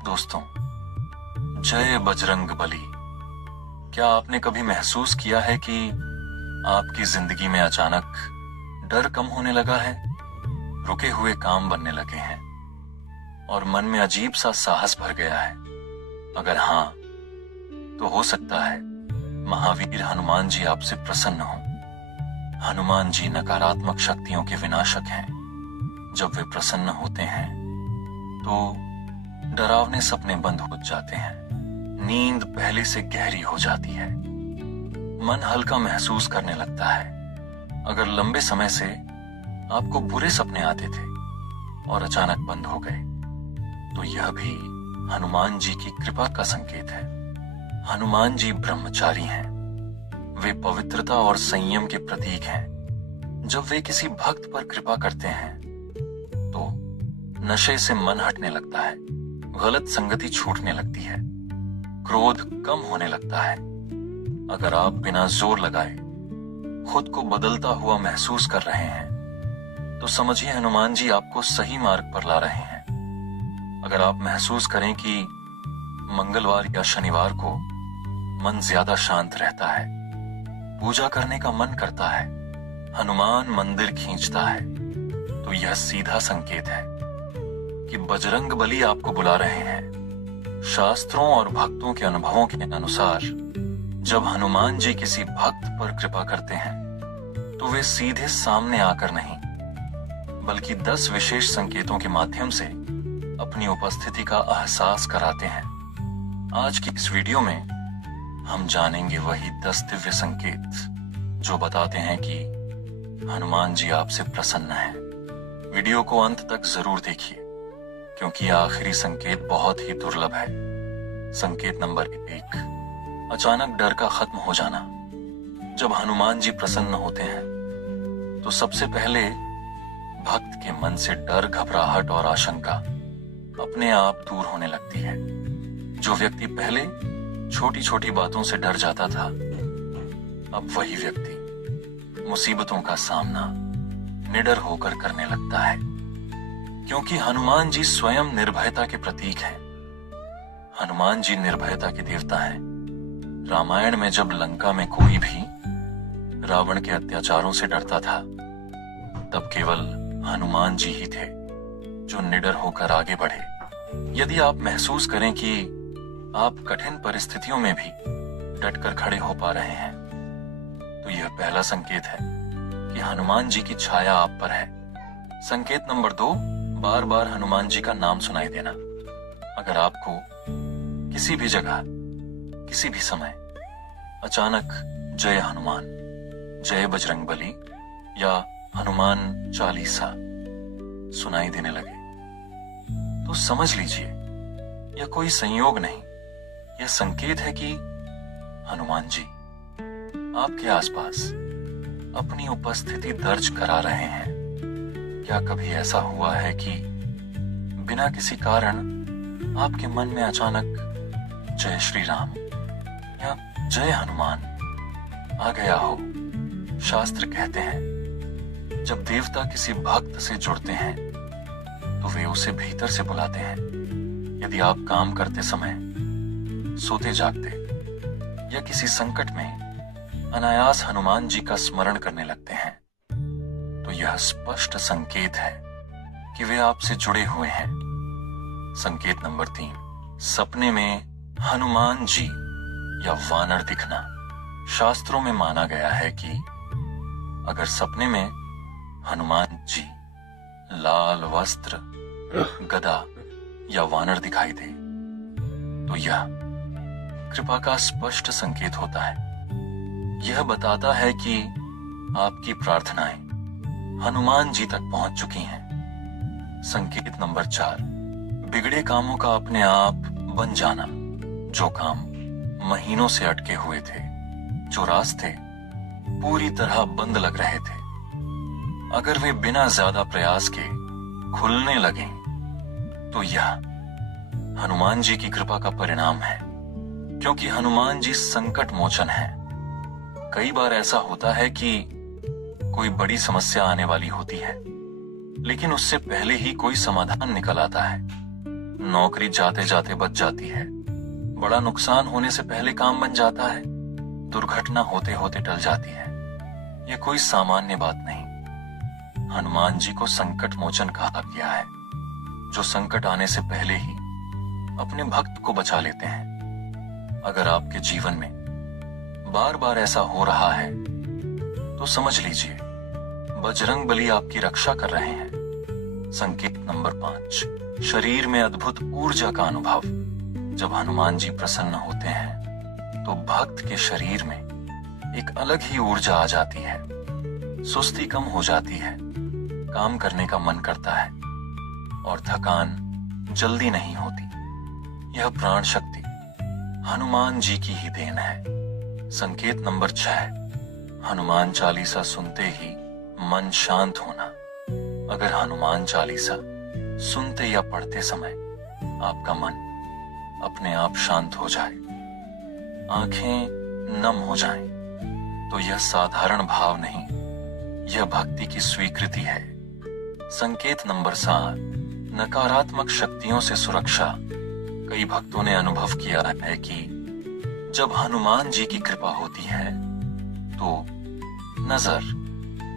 दोस्तों, जय बजरंग बली। क्या आपने कभी महसूस किया है कि आपकी जिंदगी में अचानक डर कम होने लगा है, रुके हुए काम बनने लगे हैं और मन में अजीब सा साहस भर गया है? अगर हाँ, तो हो सकता है महावीर हनुमान जी आपसे प्रसन्न हो। हनुमान जी नकारात्मक शक्तियों के विनाशक हैं। जब वे प्रसन्न होते हैं तो डरावने सपने बंद हो जाते हैं, नींद पहले से गहरी हो जाती है, मन हल्का महसूस करने लगता है। अगर लंबे समय से आपको बुरे सपने आते थे और अचानक बंद हो गए, तो यह भी हनुमान जी की कृपा का संकेत है। हनुमान जी ब्रह्मचारी हैं। वे पवित्रता और संयम के प्रतीक हैं। जब वे किसी भक्त पर कृपा करते हैं तो नशे से मन हटने लगता है, गलत संगति छूटने लगती है, क्रोध कम होने लगता है। अगर आप बिना जोर लगाए खुद को बदलता हुआ महसूस कर रहे हैं, तो समझिए हनुमान जी आपको सही मार्ग पर ला रहे हैं। अगर आप महसूस करें कि मंगलवार या शनिवार को मन ज्यादा शांत रहता है, पूजा करने का मन करता है, हनुमान मंदिर खींचता है, तो यह सीधा संकेत है कि बजरंग बली आपको बुला रहे हैं। शास्त्रों और भक्तों के अनुभवों के अनुसार जब हनुमान जी किसी भक्त पर कृपा करते हैं, तो वे सीधे सामने आकर नहीं, बल्कि 10 विशेष संकेतों के माध्यम से अपनी उपस्थिति का एहसास कराते हैं। आज की इस वीडियो में हम जानेंगे वही 10 दिव्य संकेत जो बताते हैं कि हनुमान जी आपसे प्रसन्न हैं। वीडियो को अंत तक जरूर देखिए, क्योंकि आखिरी संकेत बहुत ही दुर्लभ है। संकेत नंबर 1, अचानक डर का खत्म हो जाना। जब हनुमान जी प्रसन्न होते हैं, तो सबसे पहले भक्त के मन से डर, घबराहट और आशंका अपने आप दूर होने लगती है। जो व्यक्ति पहले छोटी छोटी बातों से डर जाता था, अब वही व्यक्ति मुसीबतों का सामना निडर होकर करने लगता है, क्योंकि हनुमान जी स्वयं निर्भयता के प्रतीक हैं। हनुमान जी निर्भयता के देवता हैं। रामायण में जब लंका में कोई भी रावण के अत्याचारों से डरता था, तब केवल हनुमान जी ही थे जो निडर होकर आगे बढ़े। यदि आप महसूस करें कि आप कठिन परिस्थितियों में भी डटकर खड़े हो पा रहे हैं, तो यह पहला संकेत है कि हनुमान जी की छाया आप पर है। संकेत नंबर 2, बार बार हनुमान जी का नाम सुनाई देना। अगर आपको किसी भी जगह, किसी भी समय अचानक जय हनुमान, जय बजरंग बली या हनुमान चालीसा सुनाई देने लगे, तो समझ लीजिए यह कोई संयोग नहीं, यह संकेत है कि हनुमान जी आपके आसपास अपनी उपस्थिति दर्ज करा रहे हैं। क्या कभी ऐसा हुआ है कि बिना किसी कारण आपके मन में अचानक जय श्री राम या जय हनुमान आ गया हो? शास्त्र कहते हैं, जब देवता किसी भक्त से जुड़ते हैं तो वे उसे भीतर से बुलाते हैं। यदि आप काम करते समय, सोते जागते या किसी संकट में अनायास हनुमान जी का स्मरण करने लगते हैं, तो यह स्पष्ट संकेत है कि वे आपसे जुड़े हुए हैं। संकेत नंबर 3, सपने में हनुमान जी या वानर दिखना। शास्त्रों में माना गया है कि अगर सपने में हनुमान जी लाल वस्त्र, गदा या वानर दिखाई दे, तो यह कृपा का स्पष्ट संकेत होता है। यह बताता है कि आपकी प्रार्थनाएं हनुमान जी तक पहुंच चुकी हैं। संकेत नंबर 4, बिगड़े कामों का अपने आप बन जाना। जो काम महीनों से अटके हुए थे, जो रास्ते पूरी तरह बंद लग रहे थे, अगर वे बिना ज्यादा प्रयास के खुलने लगे, तो यह हनुमान जी की कृपा का परिणाम है, क्योंकि हनुमान जी संकट मोचन है। कई बार ऐसा होता है कि कोई बड़ी समस्या आने वाली होती है, लेकिन उससे पहले ही कोई समाधान निकल आता है। नौकरी जाते जाते बच जाती है, बड़ा नुकसान होने से पहले काम बन जाता है, दुर्घटना होते होते टल जाती है। यह कोई सामान्य बात नहीं। हनुमान जी को संकट मोचन कहा गया है, जो संकट आने से पहले ही अपने भक्त को बचा लेते हैं। अगर आपके जीवन में बार बार ऐसा हो रहा है तो समझ लीजिए बजरंग बली आपकी रक्षा कर रहे हैं। संकेत नंबर 5, शरीर में अद्भुत ऊर्जा का अनुभव। जब हनुमान जी प्रसन्न होते हैं तो भक्त के शरीर में एक अलग ही ऊर्जा आ जाती है। सुस्ती कम हो जाती है, काम करने का मन करता है और थकान जल्दी नहीं होती। यह प्राण शक्ति हनुमान जी की ही देन है। संकेत नंबर 6, हनुमान चालीसा सुनते ही मन शांत होना। अगर हनुमान चालीसा सुनते या पढ़ते समय आपका मन अपने आप शांत हो जाए, आंखें नम हो जाएं, तो यह साधारण भाव नहीं, यह भक्ति की स्वीकृति है। संकेत नंबर 7, नकारात्मक शक्तियों से सुरक्षा। कई भक्तों ने अनुभव किया है कि जब हनुमान जी की कृपा होती है तो नजर,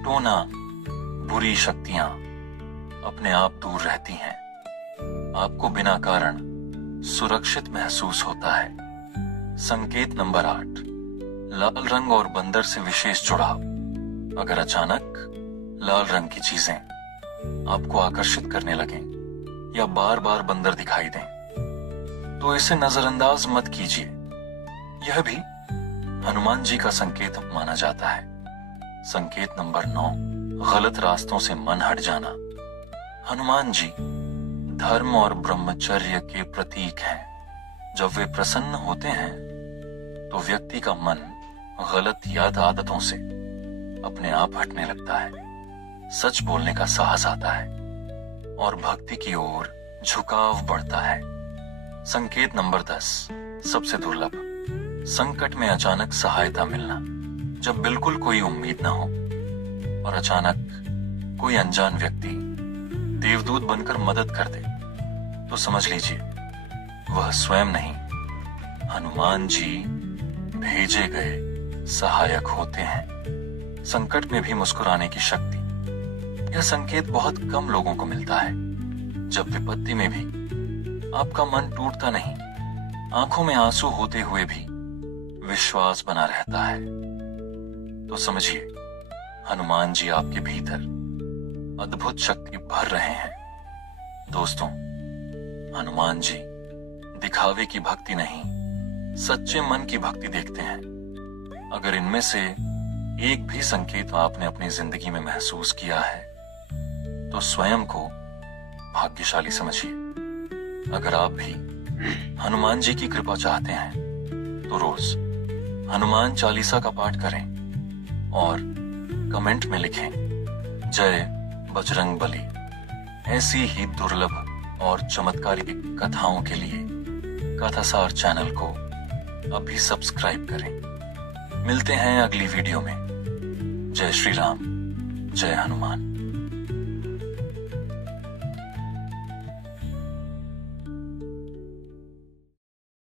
टोना, बुरी शक्तियां अपने आप दूर रहती हैं। आपको बिना कारण सुरक्षित महसूस होता है। संकेत नंबर 8, लाल रंग और बंदर से विशेष जुड़ाव। अगर अचानक लाल रंग की चीजें आपको आकर्षित करने लगें या बार बार बंदर दिखाई दें तो इसे नजरअंदाज मत कीजिए। यह भी हनुमान जी का संकेत माना जाता है। संकेत नंबर 9, गलत रास्तों से मन हट जाना। हनुमान जी धर्म और ब्रह्मचर्य के प्रतीक हैं। जब वे प्रसन्न होते हैं तो व्यक्ति का मन गलत याद आदतों से अपने आप हटने लगता है, सच बोलने का साहस आता है और भक्ति की ओर झुकाव बढ़ता है। संकेत नंबर 10, सबसे दुर्लभ, संकट में अचानक सहायता मिलना। जब बिल्कुल कोई उम्मीद न हो और अचानक कोई अनजान व्यक्ति देवदूत बनकर मदद कर दे तो समझ लीजिए वह स्वयं नहीं, हनुमान जी भेजे गए सहायक होते हैं। संकट में भी मुस्कुराने की शक्ति। यह संकेत बहुत कम लोगों को मिलता है। जब विपत्ति में भी आपका मन टूटता नहीं, आंखों में आंसू होते हुए भी विश्वास बना रहता है, तो समझिए हनुमान जी आपके भीतर अद्भुत शक्ति भर रहे हैं। दोस्तों, हनुमान जी दिखावे की भक्ति नहीं, सच्चे मन की भक्ति देखते हैं। अगर इनमें से एक भी संकेत आपने अपनी जिंदगी में महसूस किया है तो स्वयं को भाग्यशाली समझिए। अगर आप भी हनुमान जी की कृपा चाहते हैं तो रोज हनुमान चालीसा का पाठ करें और कमेंट में लिखें, जय बजरंग बली। ऐसी ही दुर्लभ और चमत्कारी कथाओं के लिए कथासार चैनल को अभी सब्सक्राइब करें। मिलते हैं अगली वीडियो में। जय श्री राम, जय हनुमान।